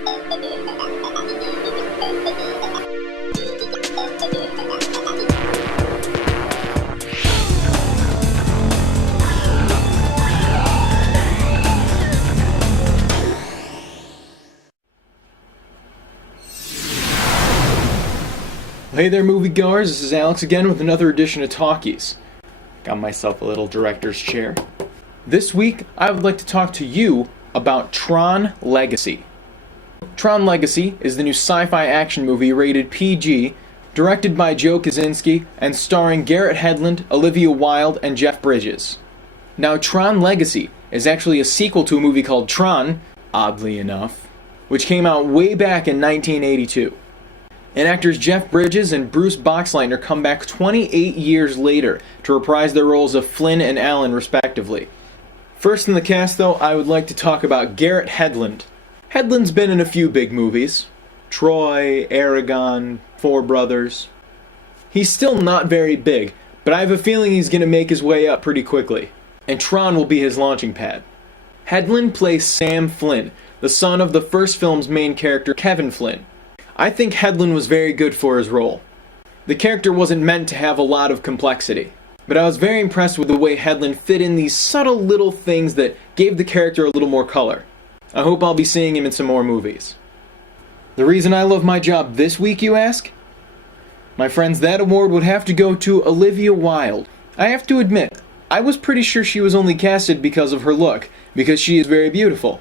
Hey there, moviegoers, this is Alex again with another edition of Talkeez. Got myself a little director's chair. This week, I would like to talk to you about Tron Legacy. Tron Legacy is the new sci-fi action movie rated PG, directed by Joe Kosinski, and starring Garrett Hedlund, Olivia Wilde, and Jeff Bridges. Now, Tron Legacy is actually a sequel to a movie called Tron, oddly enough, which came out way back in 1982. And actors Jeff Bridges and Bruce Boxleitner come back 28 years later to reprise their roles of Flynn and Alan respectively. First in the cast though, I would like to talk about Garrett Hedlund. Hedlund's been in a few big movies. Troy, Aragon, Four Brothers. He's still not very big, but I have a feeling he's going to make his way up pretty quickly. And Tron will be his launching pad. Hedlund plays Sam Flynn, the son of the first film's main character Kevin Flynn. I think Hedlund was very good for his role. The character wasn't meant to have a lot of complexity, but I was very impressed with the way Hedlund fit in these subtle little things that gave the character a little more color. I hope I'll be seeing him in some more movies. The reason I love my job this week, you ask? My friends, that award would have to go to Olivia Wilde. I have to admit, I was pretty sure she was only casted because of her look, because she is very beautiful.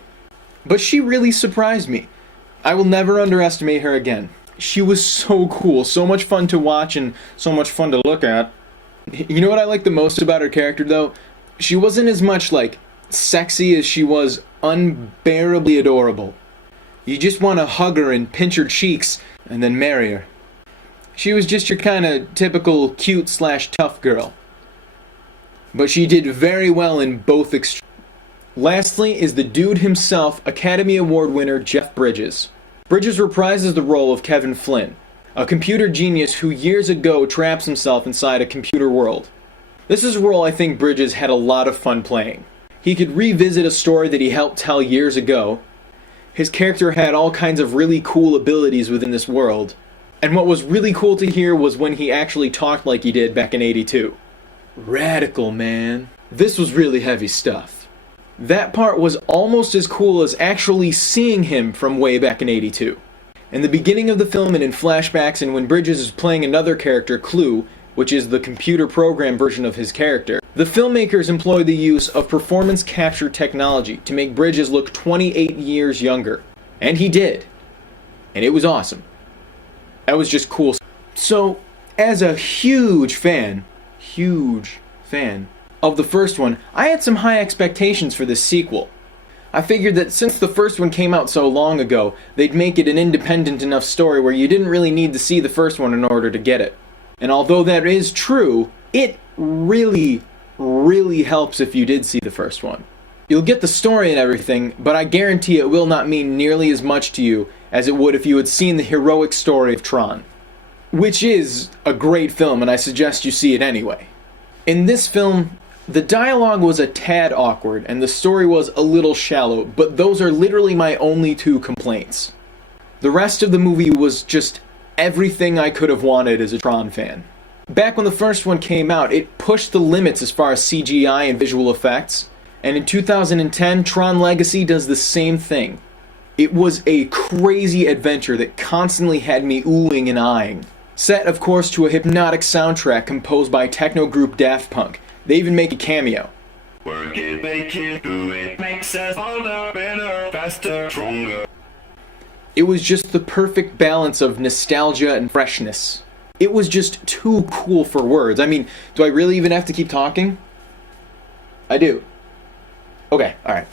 But she really surprised me. I will never underestimate her again. She was so cool, so much fun to watch, and so much fun to look at. You know what I like the most about her character, though? She wasn't as much, sexy as she was unbearably adorable. You just want to hug her and pinch her cheeks, and then marry her. She was just your kind of typical cute/tough girl. But she did very well in both extremes. Lastly is the dude himself, Academy Award winner Jeff Bridges. Bridges reprises the role of Kevin Flynn, a computer genius who years ago traps himself inside a computer world. This is a role I think Bridges had a lot of fun playing. He could revisit a story that he helped tell years ago. His character had all kinds of really cool abilities within this world. And what was really cool to hear was when he actually talked like he did back in '82. Radical, man. This was really heavy stuff. That part was almost as cool as actually seeing him from way back in '82. In the beginning of the film and in flashbacks and when Bridges is playing another character, Clue, which is the computer program version of his character, the filmmakers employ the use of performance capture technology to make Bridges look 28 years younger. And he did. And it was awesome. That was just cool. So, as a huge fan of the first one, I had some high expectations for this sequel. I figured that since the first one came out so long ago, they'd make it an independent enough story where you didn't really need to see the first one in order to get it. And although that is true, it really helps if you did see the first one. You'll get the story and everything, but I guarantee it will not mean nearly as much to you as it would if you had seen the heroic story of Tron. Which is a great film, and I suggest you see it anyway. In this film, the dialogue was a tad awkward, and the story was a little shallow, but those are literally my only two complaints. The rest of the movie was just everything I could have wanted as a Tron fan. Back when the first one came out, it pushed the limits as far as CGI and visual effects, and in 2010, Tron Legacy does the same thing. It was a crazy adventure that constantly had me oohing and eyeing. Set, of course, to a hypnotic soundtrack composed by techno group Daft Punk. They even make a cameo. Work it, make it, do it, makes us harder, better, faster, stronger. It was just the perfect balance of nostalgia and freshness. It was just too cool for words. I mean, do I really even have to keep talking? I do. Okay, alright.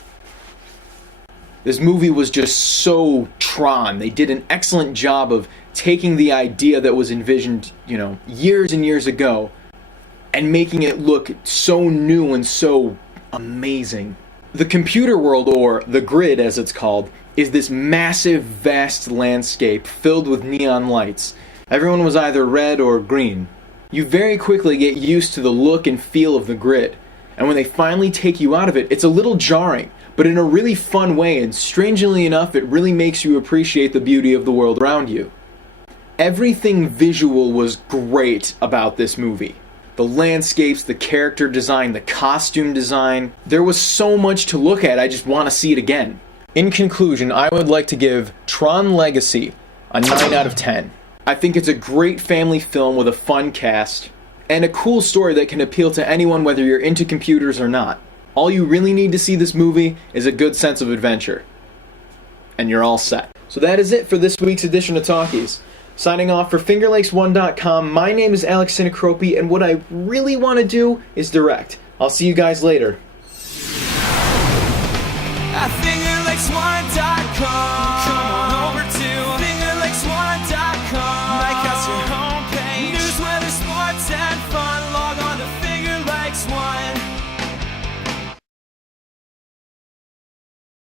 This movie was just so Tron. They did an excellent job of taking the idea that was envisioned, years and years ago, and making it look so new and so amazing. The computer world, or the grid as it's called, is this massive, vast landscape filled with neon lights. Everyone was either red or green. You very quickly get used to the look and feel of the grid, and when they finally take you out of it, it's a little jarring, but in a really fun way, and strangely enough, it really makes you appreciate the beauty of the world around you. Everything visual was great about this movie. The landscapes, the character design, the costume design. There was so much to look at, I just want to see it again. In conclusion, I would like to give Tron Legacy a 9 out of 10. I think it's a great family film with a fun cast, and a cool story that can appeal to anyone whether you're into computers or not. All you really need to see this movie is a good sense of adventure. And you're all set. So that is it for this week's edition of Talkeez. Signing off for FingerLakes1.com, my name is Alex Sinacropi, and what I really want to do is direct. I'll see you guys later. FingerLakes1.com